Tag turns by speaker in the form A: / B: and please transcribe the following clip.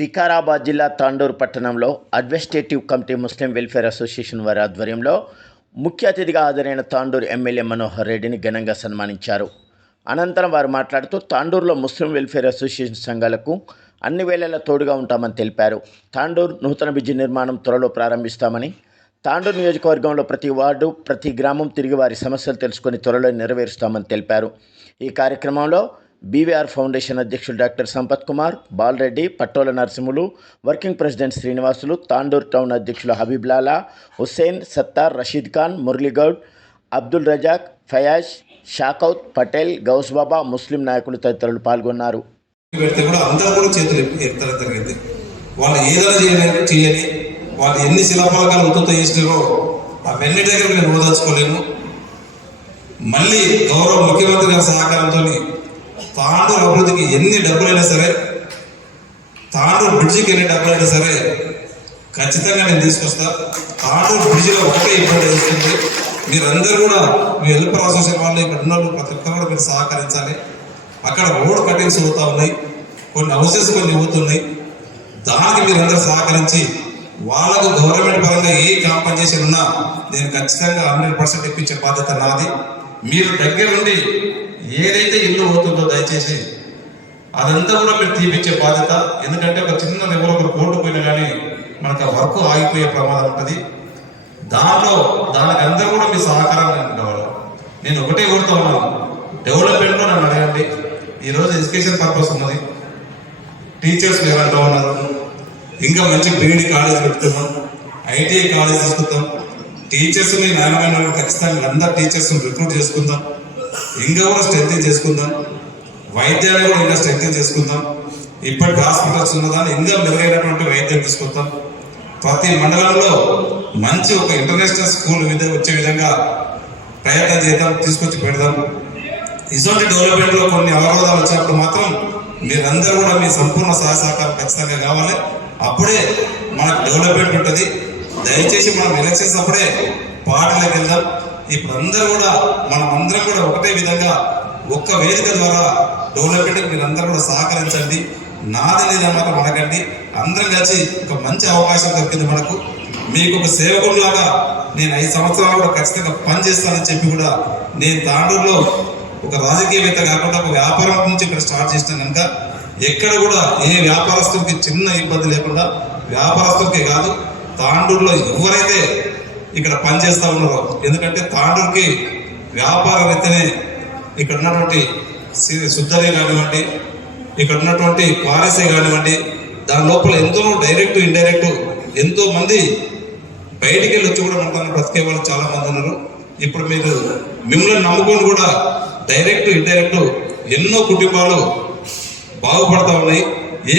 A: వికారాబాద్ జిల్లా తాండూరు పట్టణంలో administrative committee Muslim welfare association వారి ఆధ్వర్యంలో ముఖ్య అతిథిగా హాజరైన తాండూరు ఎమ్మెల్యే మనోహర్ రెడ్డిని ఘనంగా సన్మానించారు. అనంతరం వారు మాట్లాడుతూ తాండూరులో ముస్లిం వెల్ఫేర్ అసోసియేషన్ సంఘాలకు అన్ని వేళలా తోడుగా ఉంటామని తెలిపారు. తాండూరు నూతన బ్రిడ్జి నిర్మాణం త్వరలో ప్రారంభిస్తామని తాండూరు నియోజకవర్గంలో ప్రతి వార్డు ప్రతి గ్రామం తిరిగి వారి సమస్యలు తెలుసుకొని త్వరలో నెరవేరుస్తామని తెలిపారు. ఈ కార్యక్రమంలో బీవీఆర్ ఫౌండేషన్ అధ్యక్షులు doctor Sampath Kumar Balreddy Pattola Narasimhulu working president Srinivasulu Tandur town అధ్యక్షులు హబీబ్ లాలా హుస్సేన్ సత్తార్ రషీద్ ఖాన్ మురళీగౌడ్ అబ్దుల్ రజాక్ ఫయాజ్ షాకౌత్ పటేల్ గౌస్బాబా ముస్లిం నాయకులు తదితరులు పాల్గొన్నారు.
B: పెడితే కూడా అందరూ కూడా చేతులు ఎత్తడం జరిగింది. వాళ్ళు ఏదైనా చేయలేదు చేయని. వాళ్ళు ఎన్ని శిలాఫలకాలు ఉత్తుత చేసినారో అవన్నీ దగ్గర నేను ఓదార్చుకోలేను. మళ్ళీ గౌరవ ముఖ్యమంత్రి గారి సహకారంతో తాండూరు అభివృద్ధికి ఎన్ని డబ్బులైనా సరే తాండూరు బ్రిడ్జికి ఎన్ని డబ్బులైనా సరే ఖచ్చితంగా నేను తీసుకొస్తా. తాండూరు బ్రిడ్జిలో ఒకటే ఇబ్బంది వస్తుంది. మీరందరూ కూడా మీ వెల్ఫేర్ అసోసియేషన్ వాళ్ళు ఇక్కడ ఉన్న ప్రతి ఒక్కరు కూడా మీరు సహకరించాలి. అక్కడ రోడ్ కటింగ్స్ అవుతా ఉన్నాయి కొన్ని హౌసెస్ కొన్ని అవుతున్నాయి. దానికి మీరందరూ సహకరించి వాళ్ళకు గవర్నమెంట్ పరంగా ఏ కాంపన్సేషన్ ఉన్నా నేను ఖచ్చితంగా హండ్రెడ్ పర్సెంట్ ఇప్పించే బాధ్యత నాది. మీరు దగ్గరుండి ఏదైతే ఇల్లు అవుతుందో దయచేసి అదంతా కూడా మీరు తీపిచ్చే బాధ్యత. ఎందుకంటే ఒక చిన్న లెవెల్ ఒక కోర్టు పోయినా కానీ మనకు ఆ వర్క్ ఆగిపోయే ప్రమాదం ఉంటుంది. దాంట్లో దానికి అందరూ కూడా మీ సహకారం కావాలి. నేను ఒకటే కోరుతా ఉన్నాను. డెవలప్మెంట్లో నన్ను అడగండి. ఈరోజు ఎడ్యుకేషన్ పర్పస్ ఉన్నది. టీచర్స్ ఎవరంటూ ఉన్నారు ఇంకా మంచి బీఈడి కాలేజ్ పెడుతున్నాం. ఐటీఐ కాలేజ్ తీసుకుందాం టీచర్స్ని నాణ్యమైన ఖచ్చితంగా అందరు టీచర్స్ రిక్రూట్ చేసుకుందాం. ఇంకా కూడా స్ట్రెంగ్ చేసుకుందాం. వైద్యాన్ని కూడా ఇంకా స్ట్రెంగ్ చేసుకుందాం. ఇప్పటి హాస్పిటల్స్ ఉన్నదాన్ని ఇంకా మెరుగైనటువంటి వైద్యం తీసుకుందాం ప్రతి మండలంలో మంచి ఒక ఇంటర్నేషనల్ స్కూల్ వచ్చే విధంగా ప్రయత్నం చేద్దాం తీసుకొచ్చి పెడదాం. ఇటువంటి డెవలప్మెంట్లో కొన్ని అవరోధాలు వచ్చినప్పుడు మాత్రం మీరందరూ కూడా మీ సంపూర్ణ సహాయ సహకారం ఖచ్చితంగా కావాలి. అప్పుడే మనకు డెవలప్మెంట్ ఉంటుంది. దయచేసి మనం ఎలక్షన్స్ అప్పుడే పార్టీలకు వెళ్దాం. ఇప్పుడు అందరూ కూడా మనం అందరం కూడా ఒకటే విధంగా ఒక్క వేదిక ద్వారా డెవలప్మెంట్ అందరూ కూడా సహకరించండి. నాది లేదా మనకండి. అడగండి అందరం కలిసి ఒక మంచి అవకాశం దొరికింది మనకు. మీకు ఒక సేవకుడిలాగా నేను ఐదు సంవత్సరాలు కూడా ఖచ్చితంగా పని చేస్తానని చెప్పి కూడా నేను తాండూరులో ఒక రాజకీయవేత్త కాకుండా ఒక వ్యాపారం నుంచి ఇక్కడ స్టార్ట్ చేసిన కనుక ఎక్కడ కూడా ఏ వ్యాపారస్తులకి చిన్న ఇబ్బంది లేకుండా వ్యాపారస్తులకే కాదు తాండూరులో ఎవరైతే ఇక్కడ పనిచేస్తూ ఉన్నారు. ఎందుకంటే తాండూరుకి వ్యాపారవేత్తనే ఇక్కడ ఉన్నటువంటి సి- కానివ్వండి ఇక్కడ ఉన్నటువంటి క్వారసే కానివ్వండి దాని లోపల ఎంతో డైరెక్ట్ ఇండైరెక్ట్ ఎంతో మంది బయటికి వెళ్ళి వచ్చి కూడా మనతో బ్రతికే వాళ్ళు చాలా మంది ఉన్నారు. ఇప్పుడు మీరు మిమ్మల్ని నమ్ముకొని కూడా డైరెక్ట్ ఇండైరెక్ట్ ఎన్నో కుటుంబాలు బాగుపడతా ఉన్నాయి. ఏ